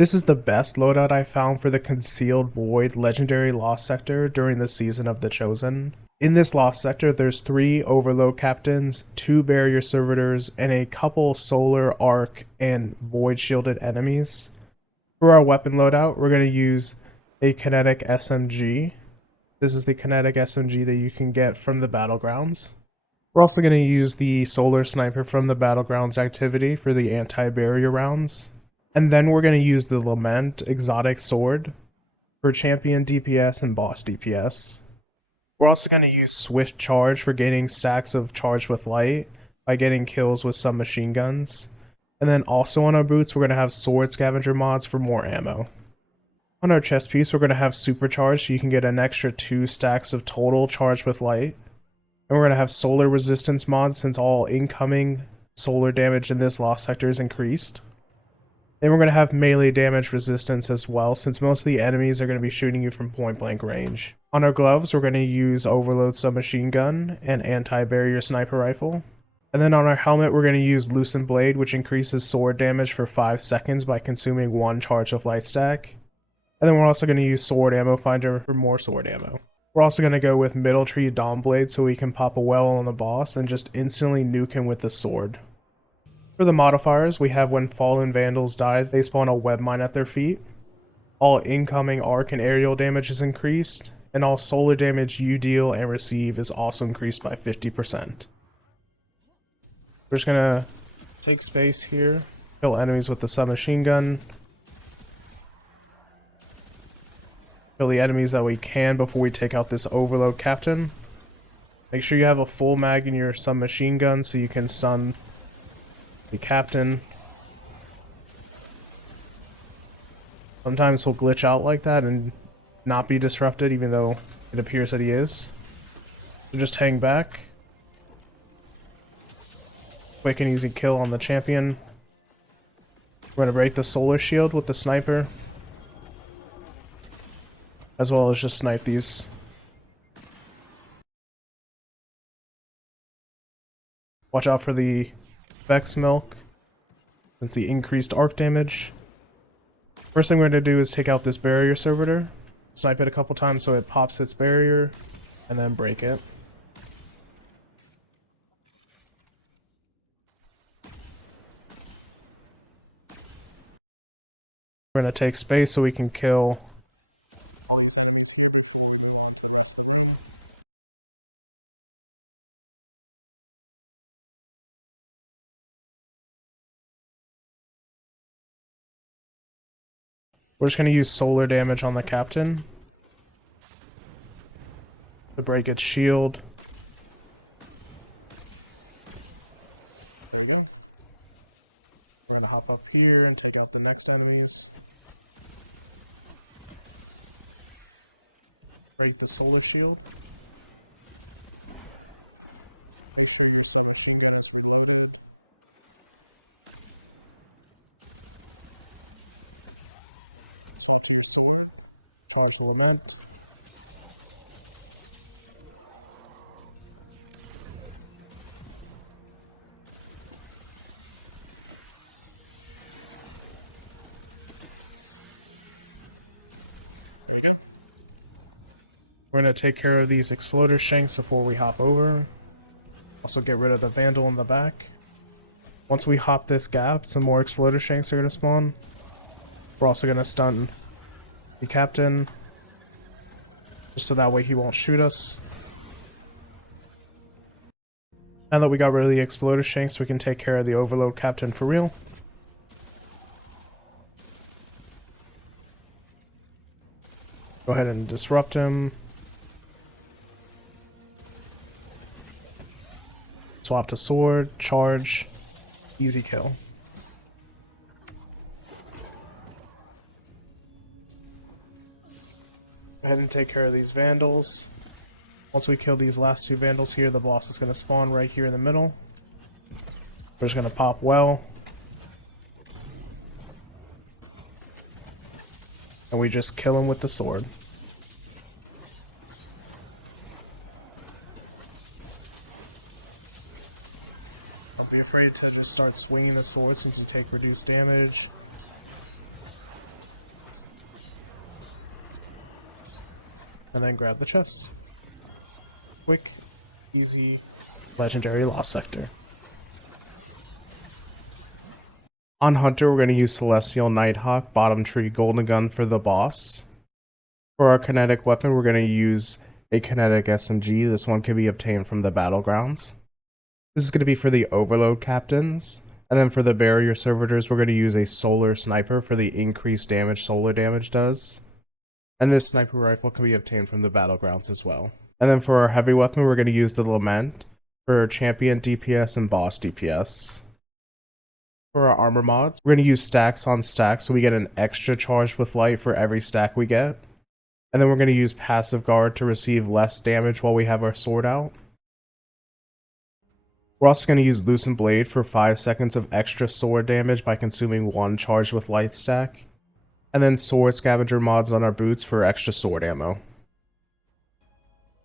This is the best loadout I found for the Concealed Void legendary Lost Sector during the season of the Chosen. In this Lost Sector, there's 3 Overload Captains, 2 Barrier Servitors, and a couple Solar, Arc, and Void Shielded enemies. For our weapon loadout, we're going to use a Kinetic SMG. This is the Kinetic SMG that you can get from the Battlegrounds. We're also going to use the Solar Sniper from the Battlegrounds activity for the anti-barrier rounds. And then we're going to use the Lament Exotic Sword for Champion DPS and Boss DPS. We're also going to use Swift Charge for gaining stacks of Charge with Light by getting kills with some machine guns. And then also on our boots, we're going to have Sword Scavenger mods for more ammo. On our chest piece, we're going to have Supercharge so you can get an extra 2 stacks of total Charge with Light. And we're going to have Solar Resistance mods since all incoming solar damage in this Lost Sector is increased. Then we're going to have melee damage resistance as well, since most of the enemies are going to be shooting you from point blank range. On our gloves, we're going to use Overload Submachine Gun and Anti-Barrier Sniper Rifle. And then on our helmet, we're going to use Loosened Blade, which increases sword damage for 5 seconds by consuming 1 charge of light stack. And then we're also going to use Sword Ammo Finder for more sword ammo. We're also going to go with Middle Tree Dawn Blade so we can pop a well on the boss and just instantly nuke him with the sword. For the modifiers, we have when fallen vandals die, they spawn a web mine at their feet. All incoming arc and aerial damage is increased, and all solar damage you deal and receive is also increased by 50%. We're just gonna take space here, kill enemies with the submachine gun, kill the enemies that we can before we take out this Overload Captain. Make sure you have a full mag in your submachine gun so you can stun the captain. Sometimes he'll glitch out like that and not be disrupted even though it appears that he is. So just hang back. Quick and easy kill on the champion. We're going to break the solar shield with the sniper, as well as just snipe these. Watch out for the Vex Milk. That's the increased arc damage. First thing we're going to do is take out this barrier servitor. Snipe it a couple times so it pops its barrier, and then break it. We're going to take space so we can kill We're just going to use solar damage on the captain to break its shield. We're going to hop up here and take out the next enemies. Break the solar shield. Time to lament. We're going to take care of these exploder shanks before we hop over. Also get rid of the vandal in the back. Once we hop this gap, some more exploder shanks are going to spawn. We're also going to stun the captain, just so that way he won't shoot us. Now that we got rid of the exploder shanks, we can take care of the Overload Captain for real. Go ahead and disrupt him. Swap to sword, charge, easy kill. Go ahead and take care of these vandals. Once we kill these last 2 vandals here, the boss is going to spawn right here in the middle. We're just going to pop well. And we just kill him with the sword. Don't be afraid to just start swinging the sword since you take reduced damage. and then grab the chest. Quick, easy, legendary lost sector. On Hunter, we're going to use Celestial Nighthawk, Bottom Tree Golden Gun for the boss. For our kinetic weapon, we're going to use a kinetic SMG. This one can be obtained from the battlegrounds. This is going to be for the Overload captains. And then for the Barrier servitors, we're going to use a Solar Sniper for the increased damage solar damage does. And this sniper rifle can be obtained from the battlegrounds as well. And then for our heavy weapon, we're going to use the Lament for champion DPS and boss DPS. For our armor mods, we're going to use stacks on stacks so we get an extra charge with light for every stack we get. And then we're going to use passive guard to receive less damage while we have our sword out. We're also going to use Loosened Blade for 5 seconds of extra sword damage by consuming 1 charge with light stack. And then sword scavenger mods on our boots for extra sword ammo.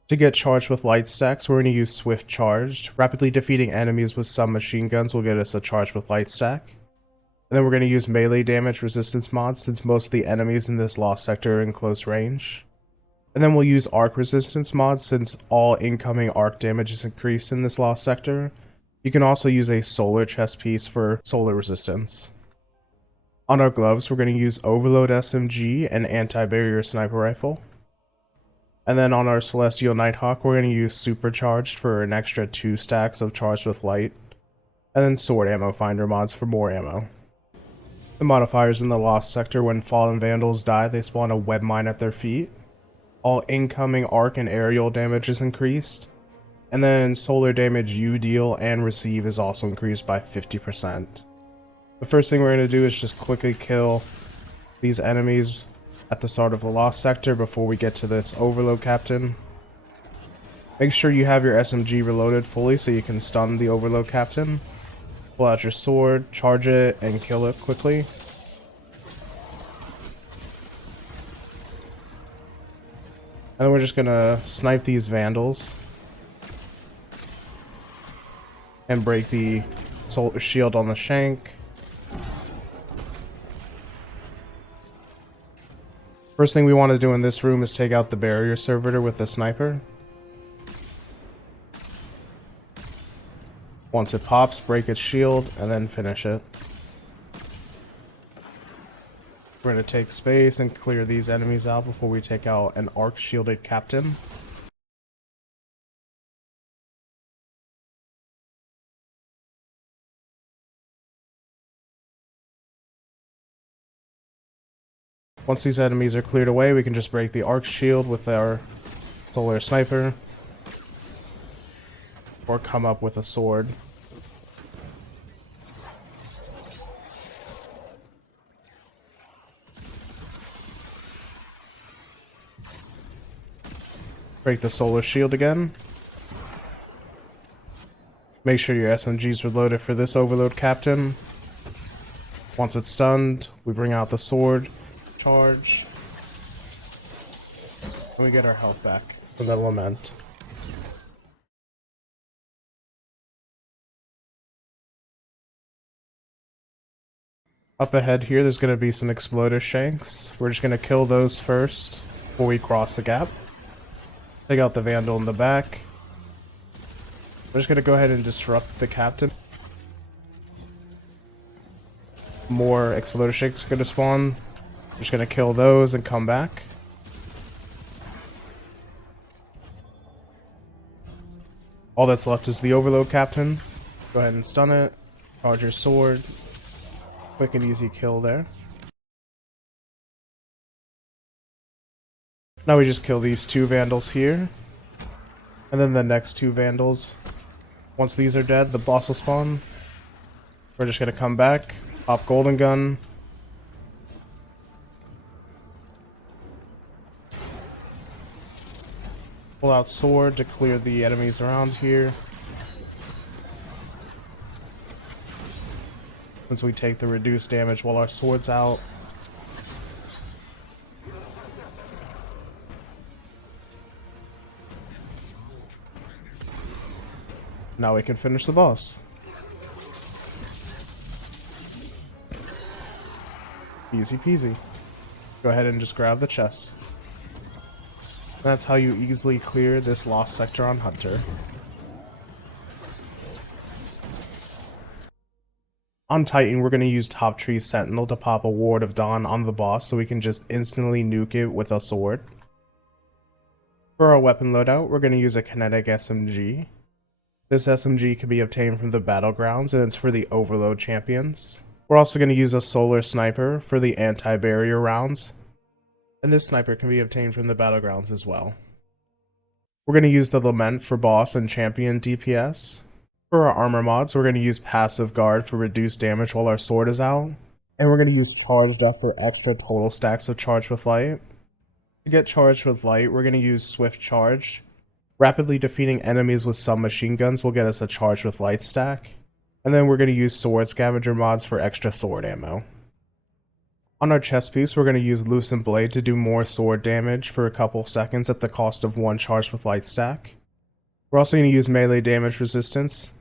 To get charged with light stacks, we're going to use Swift Charged. Rapidly defeating enemies with submachine guns will get us a charge with light stack. And then we're going to use melee damage resistance mods since most of the enemies in this lost sector are in close range. And then we'll use arc resistance mods since all incoming arc damage is increased in this lost sector. You can also use a solar chest piece for solar resistance. On our gloves, we're going to use Overload SMG and Anti-Barrier Sniper Rifle. And then on our Celestial Nighthawk, we're going to use Supercharged for an extra 2 stacks of Charged with Light. And then Sword Ammo Finder mods for more ammo. The modifiers in the Lost Sector: when Fallen Vandals die, they spawn a web mine at their feet. All incoming arc and aerial damage is increased. And then solar damage you deal and receive is also increased by 50%. The first thing we're going to do is just quickly kill these enemies at the start of the Lost Sector before we get to this Overload Captain. Make sure you have your SMG reloaded fully so you can stun the Overload Captain. Pull out your sword, charge it, and kill it quickly. And then we're just going to snipe these Vandals. And break the shield on the shank. First thing we want to do in this room is take out the Barrier servitor with the sniper. Once it pops, break its shield, and then finish it. We're going to take space and clear these enemies out before we take out an arc shielded captain. Once these enemies are cleared away, we can just break the arc shield with our solar sniper. Or come up with a sword. Break the solar shield again. Make sure your SMG's reloaded for this Overload Captain. Once it's stunned, we bring out the sword. Charge, and we get our health back from the Lament. Up ahead here, there's going to be some Exploder Shanks. We're just going to kill those first before we cross the gap. Take out the Vandal in the back. We're just going to go ahead and disrupt the Captain. More Exploder Shanks are going to spawn. Just gonna kill those and come back. All that's left is the Overload Captain. Go ahead and stun it. Charge your sword. Quick and easy kill there. Now we just kill these 2 Vandals here. And then the next 2 Vandals. Once these are dead, the boss will spawn. We're just gonna come back. Pop Golden Gun. Pull out sword to clear the enemies around here. Since we take the reduced damage while our sword's out. Now we can finish the boss. Easy peasy. Go ahead and just grab the chest. That's how you easily clear this lost sector on Hunter. On Titan, we're going to use Top Tree Sentinel to pop a Ward of Dawn on the boss so we can just instantly nuke it with a sword. For our weapon loadout, we're going to use a kinetic SMG. This SMG can be obtained from the battlegrounds and it's for the Overload champions. We're also going to use a solar sniper for the anti-barrier rounds. And this sniper can be obtained from the battlegrounds as well. We're going to use the Lament for boss and champion DPS. For our armor mods, we're going to use Passive Guard for reduced damage while our sword is out. And we're going to use Charged Up for extra total stacks of Charge with Light. To get Charged with Light, we're going to use Swift Charge. Rapidly defeating enemies with some machine guns will get us a Charge with Light stack. And then we're going to use Sword Scavenger mods for extra sword ammo. On our chest piece, we're going to use Loosened Blade to do more sword damage for a couple seconds at the cost of one Charge with Light stack. We're also going to use melee damage resistance,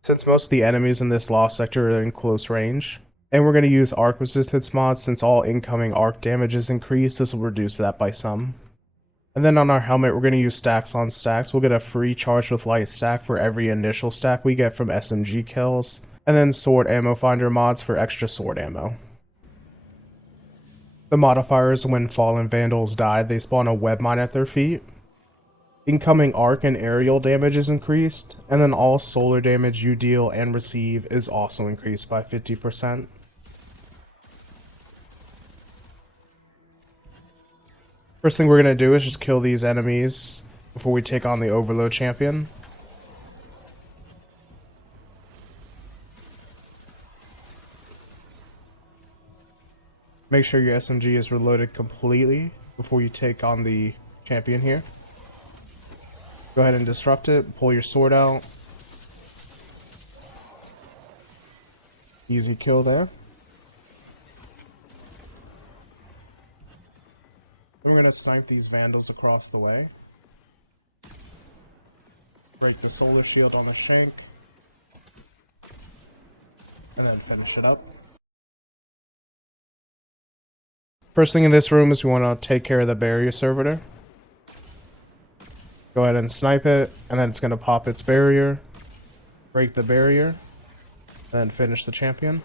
since most of the enemies in this lost sector are in close range. And we're going to use arc resistance mods, since all incoming arc damage is increased, this will reduce that by some. And then on our helmet, we're going to use stacks on stacks. We'll get a free Charge with Light stack for every initial stack we get from SMG kills. And then sword ammo finder mods for extra sword ammo. The modifiers: when fallen vandals die, they spawn a web mine at their feet. Incoming arc and aerial damage is increased, and then all solar damage you deal and receive is also increased by 50%. First thing we're going to do is just kill these enemies before we take on the Overload champion. Make sure your SMG is reloaded completely before you take on the champion here. Go ahead and disrupt it, pull your sword out. Easy kill there. Then we're going to snipe these vandals across the way. Break the solar shield on the shank. And then finish it up. First thing in this room is we want to take care of the barrier servitor. Go ahead and snipe it, and then it's going to pop its barrier, break the barrier, and then finish the champion.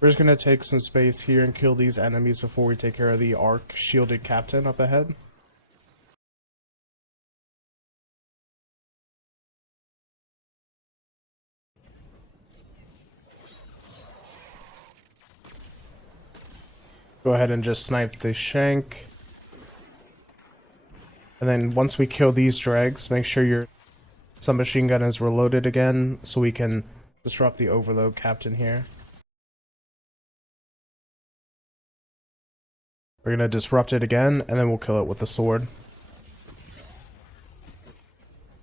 We're just going to take some space here and kill these enemies before we take care of the arc shielded captain up ahead. Go ahead and just snipe the shank. And then once we kill these dregs, make sure your submachine gun is reloaded again so we can disrupt the Overload captain here. We're going to disrupt it again, and then we'll kill it with the sword.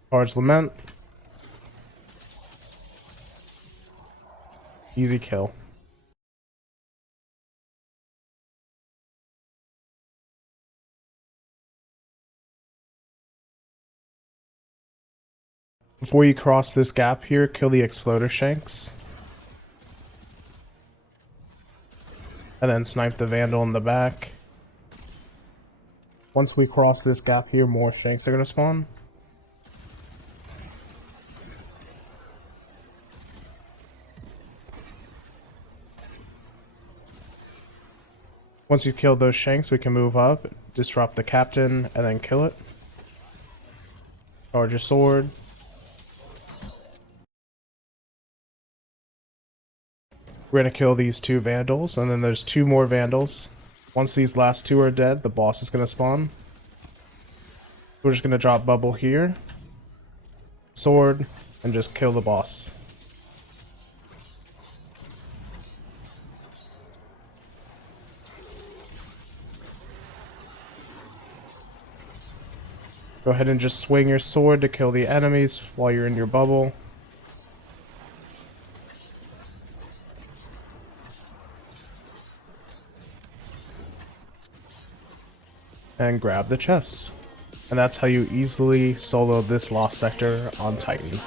Charge Lament. Easy kill. Before you cross this gap here, kill the Exploder Shanks. And then snipe the Vandal in the back. Once we cross this gap here, more Shanks are going to spawn. Once you kill those Shanks, we can move up, disrupt the captain, and then kill it. Charge your sword. We're going to kill these two Vandals, and then there's two more Vandals. Once these last two are dead, the boss is going to spawn. We're just going to drop bubble here, sword, and just kill the boss. Go ahead and just swing your sword to kill the enemies while you're in your bubble. And grab the chest. And that's how you easily solo this lost sector on Titan.